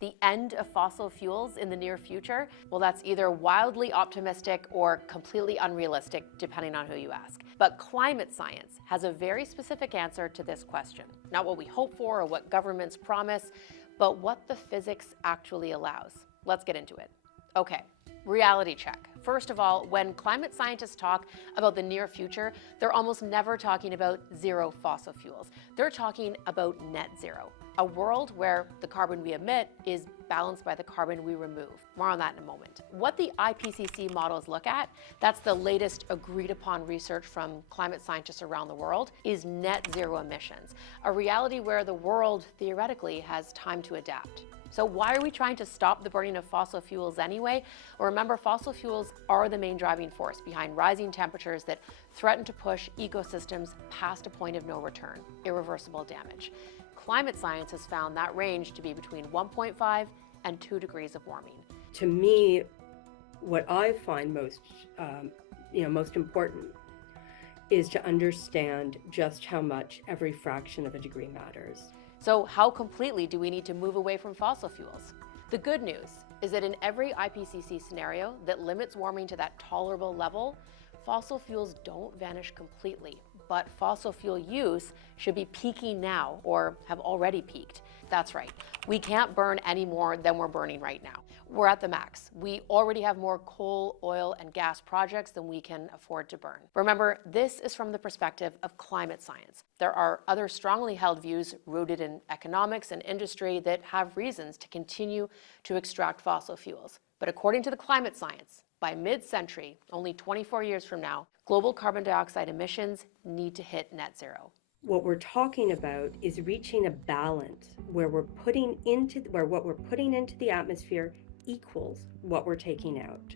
The end of fossil fuels in the near future? Well, that's either wildly optimistic or completely unrealistic, depending on who you ask. But climate science has a very specific answer to this question. Not what we hope for or what governments promise, but what the physics actually allows. Let's get into it. Okay, reality check. First of all, when climate scientists talk about the near future, they're almost never talking about zero fossil fuels. They're talking about net zero, a world where the carbon we emit is balanced by the carbon we remove. More on that in a moment. What the IPCC models look at, that's the latest agreed upon research from climate scientists around the world, is net zero emissions, a reality where the world theoretically has time to adapt. So why are we trying to stop the burning of fossil fuels anyway? Well, remember, fossil fuels are the main driving force behind rising temperatures that threaten to push ecosystems past a point of no return, irreversible damage. Climate science has found that range to be between 1.5 and 2 degrees of warming. To me, what I find most important is to understand just how much every fraction of a degree matters. So how completely do we need to move away from fossil fuels? The good news is that in every IPCC scenario that limits warming to that tolerable level, fossil fuels don't vanish completely, but fossil fuel use should be peaking now or have already peaked. That's right, we can't burn any more than we're burning right now. We're at the max. We already have more coal, oil, and gas projects than we can afford to burn. Remember, this is from the perspective of climate science. There are other strongly held views rooted in economics and industry that have reasons to continue to extract fossil fuels. But according to the climate science, by mid-century, only 24 years from now, global carbon dioxide emissions need to hit net zero. What we're talking about is reaching a balance where what we're putting into the atmosphere equals what we're taking out.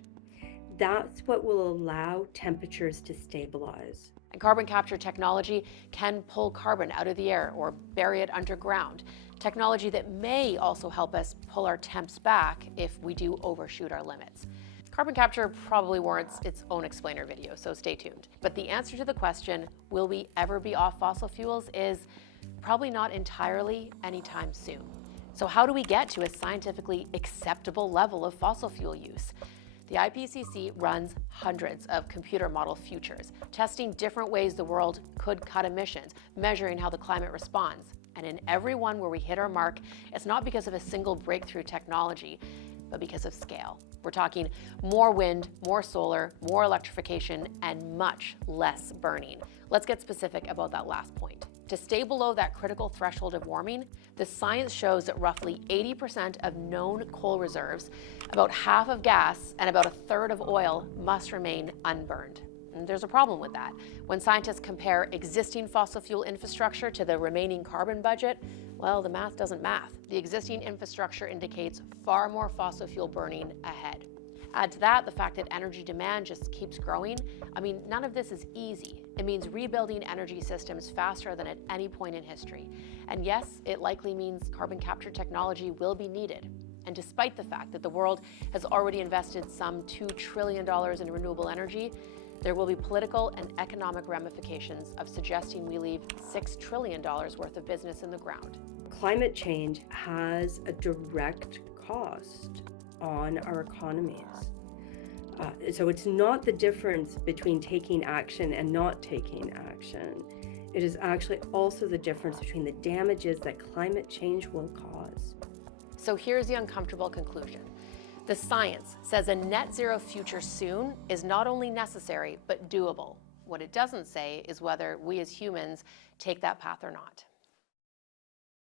That's what will allow temperatures to stabilize. And carbon capture technology can pull carbon out of the air or bury it underground. Technology that may also help us pull our temps back if we do overshoot our limits. Carbon capture probably warrants its own explainer video, so stay tuned. But the answer to the question, will we ever be off fossil fuels, is probably not entirely anytime soon. So how do we get to a scientifically acceptable level of fossil fuel use? The IPCC runs hundreds of computer model futures, testing different ways the world could cut emissions, measuring how the climate responds. And in every one where we hit our mark, it's not because of a single breakthrough technology, but because of scale. We're talking more wind, more solar, more electrification, and much less burning. Let's get specific about that last point. To stay below that critical threshold of warming, the science shows that roughly 80% of known coal reserves, about half of gas, and about a third of oil must remain unburned. And there's a problem with that. When scientists compare existing fossil fuel infrastructure to the remaining carbon budget, well, the math doesn't math. The existing infrastructure indicates far more fossil fuel burning ahead. Add to that the fact that energy demand just keeps growing. I mean, none of this is easy. It means rebuilding energy systems faster than at any point in history. And yes, it likely means carbon capture technology will be needed. And despite the fact that the world has already invested some $2 trillion in renewable energy, there will be political and economic ramifications of suggesting we leave $6 trillion worth of business in the ground. Climate change has a direct cost on our economies. So it's not the difference between taking action and not taking action. It is actually also the difference between the damages that climate change will cause. So here's the uncomfortable conclusion. The science says a net zero future soon is not only necessary, but doable. What it doesn't say is whether we as humans take that path or not.